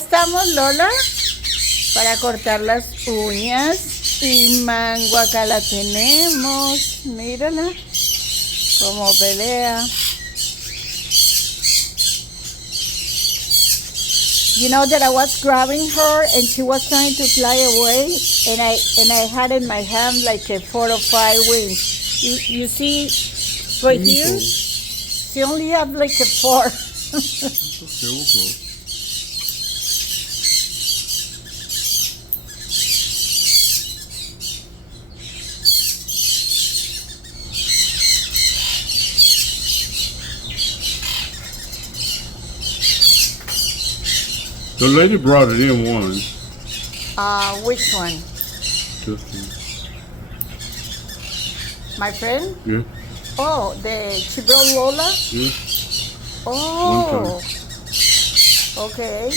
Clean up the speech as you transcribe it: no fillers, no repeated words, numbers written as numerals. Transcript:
Estamos, Lola, para cortar las uñas. Y mango acá la tenemos. Mírala cómo pelea. You know that I was grabbing her and she was trying to fly away, and I had in my hand like a 4 or 5 wings. You see right here? She only had like a 4. Okay, we'll go. The lady brought it in once. Which one? This one. My friend? Yeah. Oh, she brought Lola? Yeah. Oh. One Okay.